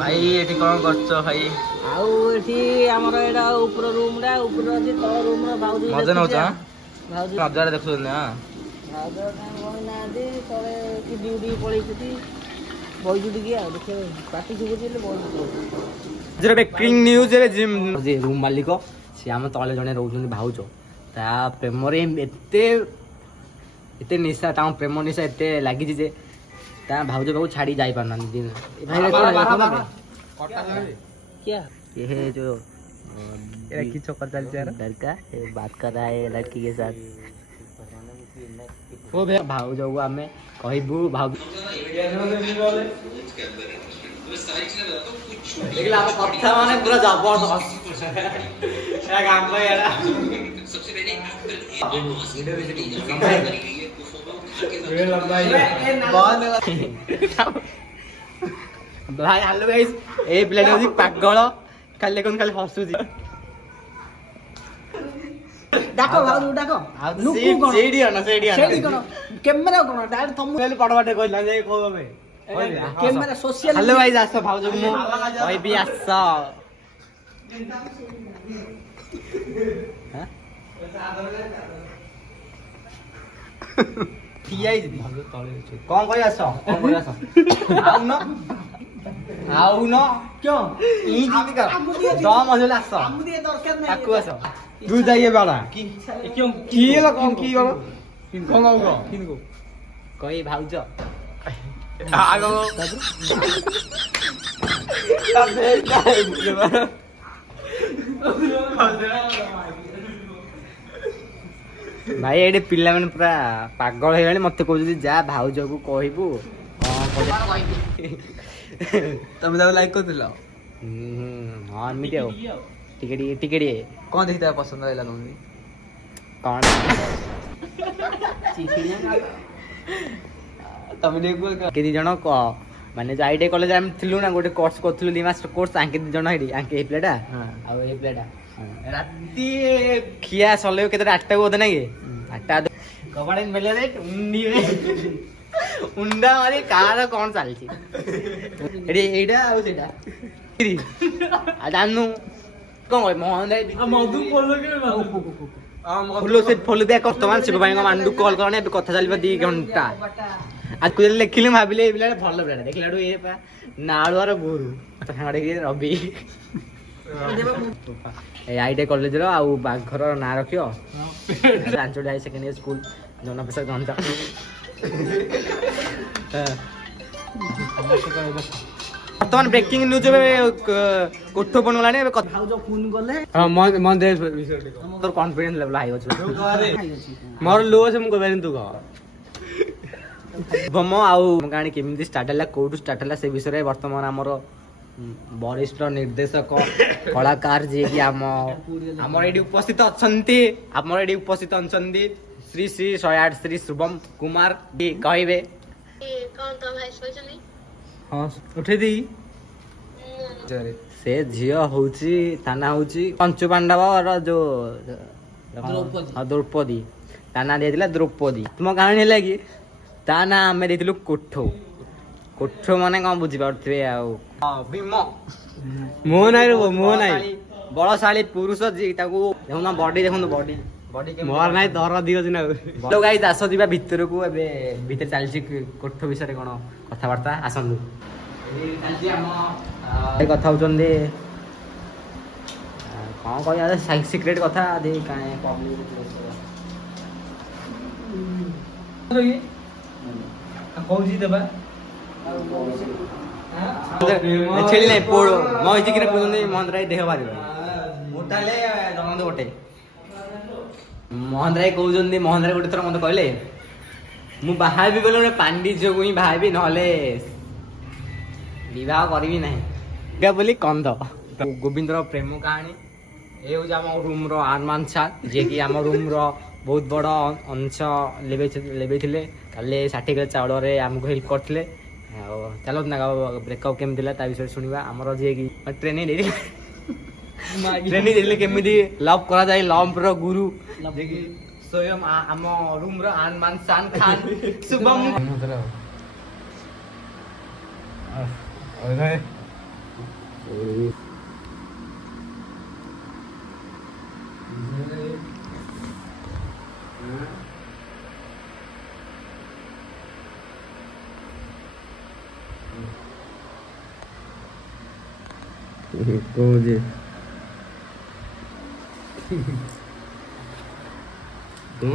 भाई एठी कौन करछो भाई आउ एठी हमर एडा ऊपर रूम रा ऊपर अछि तळ रूम रा भाउजी मजा नउछ भाउजी नजारा देखु ना भाउजी कोन ना दे तळे की ड्यूटी पळै छथि बई जुडी की आ देखे पार्टी सुबुची ले बई जरा ब्रेकिंग न्यूज रे जिम जे रूम मालिक से हम तळे जने रहउछन भाउजो ता प्रेम रे एते निशा ता प्रेम निशा एते लागि जे ता भाउजो को छाड़ी जाई पारना दिन भाई क्या ये जो ये की चक्कर चल रहा है लड़का बात कर रहा है लड़की के साथ ओ भैया भाउजो को हमें कहबू भाउ देखला हम कथा माने पूरा जबरदस्त ए काम को यार सबसे पहले वीडियो ये लंबा है बहुत भाई हेलो गाइस ए प्लेट होजी पागल खाली कोन खाली हसुजी डाको भाउ डाको नुकु कोन सेडी कोन कैमरा कोन डायरेक्ट थम पहले पडवाटे कहला जे को हमें कैमरा सोशल हेलो गाइस आस भाउजो मु ओइ भी आस हां ठियाई जी भाउजो तळे कोन कहि आस आउ न क्यों ई जीती कर दम हजला आस आमुदी दरकार नै आकु आस तू जाइए बाड़ा की क्यों की ल कोन की गलो कोन गो किन गो कहि भाउजो आगो तब देखा है भाई एडे पिल्ला मन पूरा पागल हे गले मते कहू जा भाउजो को कहबू कोन तुम तो लाइक कर दिला हां मिटे हो टिकड़ी कौन देखता पसंद आइला तुमनी कौन चिखिया तमे देखबो के दी जण को माने जो आईडी कॉलेज हम थिलु ना गोटे कोर्स करथिलु 2 मास कोर्स आंके दी जण हेडी आंके ए प्लेटा आ ए प्लेटा राती खिया सले केते 8 को होते ना के 8 कबाड़े मेले रे उन्नी रे उंडा मारे कार कौन चलछि एडी एडा आ सेडा आ जानू कोन मोहन दे मधु बोलो के फुलो से फुल दे कस्टमर शिव भाई को मांडू कॉल करने अब कथा चलबा 2 घंटा आज कुछ लिखिले भाबिले ए बिला भलो बेटा देखलाडू ए पा नाळुआर गुरु साडे के रवि ए आईडी कॉलेज रो आ बाघर ना रखियो रांचोडी हाई सेकेंडरी स्कूल जन प्रसाद घंटा वर्तमान ब्रेकिंग न्यूज कोठो बनलाने भाउजो फोन गले हां मन दे तोर कॉन्फिडेंस लेवल हाई अछि मोर लो से मु कहबेन तू कह बम आउ गाणी केमिति स्टार्ट हला कोड स्टार्ट हला से विषय रे वर्तमान हमर वरिष्ठ निर्देशक कलाकार जे कि हमर एडी उपस्थित अछंती श्री श्री 108 श्री शुभम कुमार की कहबे कौन तो भाई सोचली हां उठे दी से झियो होची ताना होची पंच पांडव रो जो द्रौपदी ताना देदिला द्रौपदी तुम कहानी लागी ताना हमें देतिलु कोठो माने कोन बुझी पारथबे आ भीम मोह नाइ बड़शाली पुरुष जी ताको देखुना बॉडी देखुन बॉडी मोर नाइ दर दियो जिना हेलो गाइस आसो दिबा भीतर को एबे भीतर चालसी कोठो विषय कोन कथा वार्ता आसंदु चालसी हम ए कथा होचन दे कोन कहया सीक्रेट कथा दे काए पब्लिक कौजी देबा छेली नै पोड़ो मइजी किरे पुजन मोहन राय देह बारी मोटाले जमंद गोटे मोहन राय कहउजन मोहन राय गोटे थर मते कहले मु बाहा भी गले पांडी जो को ही भाबी नहले विवाह करबी नै गा बोली कंद गोविंदर प्रेम कहानी ए हो जाम रूम रो आनमान छा जे कि हम रूम रो बहुत बड़ अंश लेबे थिले काले 60 किलो चावल रे हमको हेल्प करथिले चलो ना ब्रेकअप केम दिला ता विषय सुनिबा हमर जे कि ट्रेनिंग देले केमिति लव करा जाय लव रो गुरु जे कि स्वयं हम रूम रो आनमान शान खान शुभम कौन जे तुम